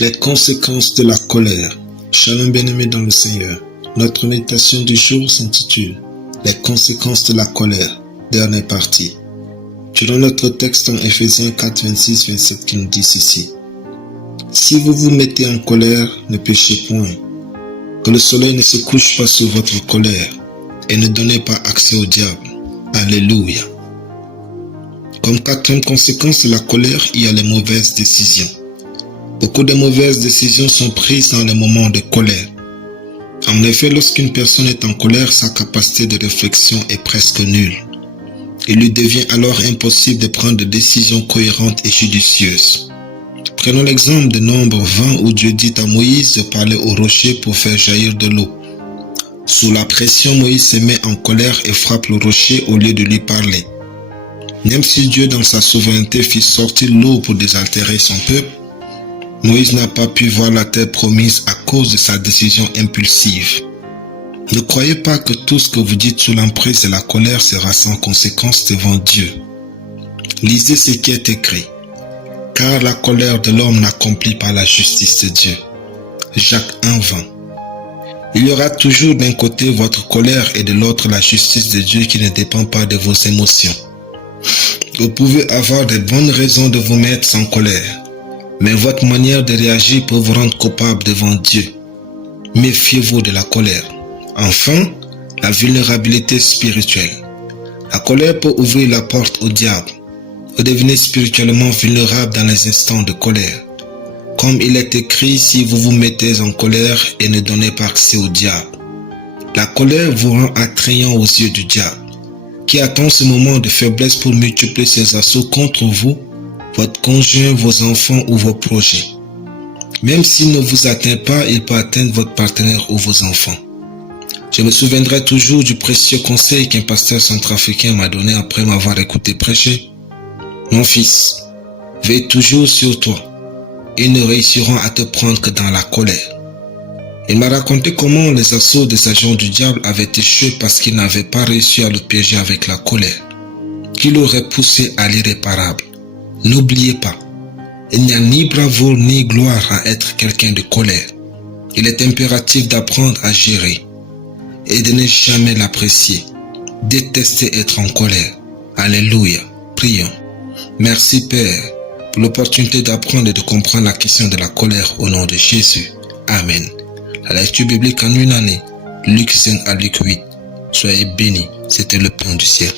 Les conséquences de la colère. Shalom bien-aimés dans le Seigneur. Notre méditation du jour s'intitule Les conséquences de la colère, dernière partie. Selon notre texte en Ephésiens 4, 26, 27 qui nous dit ceci. Si vous vous mettez en colère, ne péchez point. Que le soleil ne se couche pas sur votre colère et ne donnez pas accès au diable. Alléluia. Comme quatrième conséquence de la colère, il y a les mauvaises décisions. Beaucoup de mauvaises décisions sont prises dans les moments de colère. En effet, lorsqu'une personne est en colère, sa capacité de réflexion est presque nulle. Il lui devient alors impossible de prendre des décisions cohérentes et judicieuses. Prenons l'exemple de Nombre 20 où Dieu dit à Moïse de parler au rocher pour faire jaillir de l'eau. Sous la pression, Moïse se met en colère et frappe le rocher au lieu de lui parler. Même si Dieu dans sa souveraineté fit sortir l'eau pour désaltérer son peuple, Moïse n'a pas pu voir la terre promise à cause de sa décision impulsive. Ne croyez pas que tout ce que vous dites sous l'emprise de la colère sera sans conséquence devant Dieu. Lisez ce qui est écrit. Car la colère de l'homme n'accomplit pas la justice de Dieu. Jacques 1:20. Il y aura toujours d'un côté votre colère et de l'autre la justice de Dieu qui ne dépend pas de vos émotions. Vous pouvez avoir de bonnes raisons de vous mettre en colère. Mais votre manière de réagir peut vous rendre coupable devant Dieu. Méfiez-vous de la colère. Enfin, la vulnérabilité spirituelle. La colère peut ouvrir la porte au diable. Vous devenez spirituellement vulnérable dans les instants de colère. Comme il est écrit, si vous vous mettez en colère et ne donnez pas accès au diable. La colère vous rend attrayant aux yeux du diable, qui attend ce moment de faiblesse pour multiplier ses assauts contre vous, votre conjoint, vos enfants ou vos projets. Même s'il ne vous atteint pas, il peut atteindre votre partenaire ou vos enfants. Je me souviendrai toujours du précieux conseil qu'un pasteur centrafricain m'a donné après m'avoir écouté prêcher. Mon fils, veille toujours sur toi. Ils ne réussiront à te prendre que dans la colère. Il m'a raconté comment les assauts des agents du diable avaient échoué parce qu'ils n'avaient pas réussi à le piéger avec la colère, qui l'aurait poussé à l'irréparable. N'oubliez pas, il n'y a ni bravoure ni gloire à être quelqu'un de colère. Il est impératif d'apprendre à gérer et de ne jamais l'apprécier. Détestez être en colère. Alléluia. Prions. Merci Père pour l'opportunité d'apprendre et de comprendre la question de la colère au nom de Jésus. Amen. La lecture biblique en une année, Luc 5 à Luc 8. Soyez bénis, c'était le pain du ciel.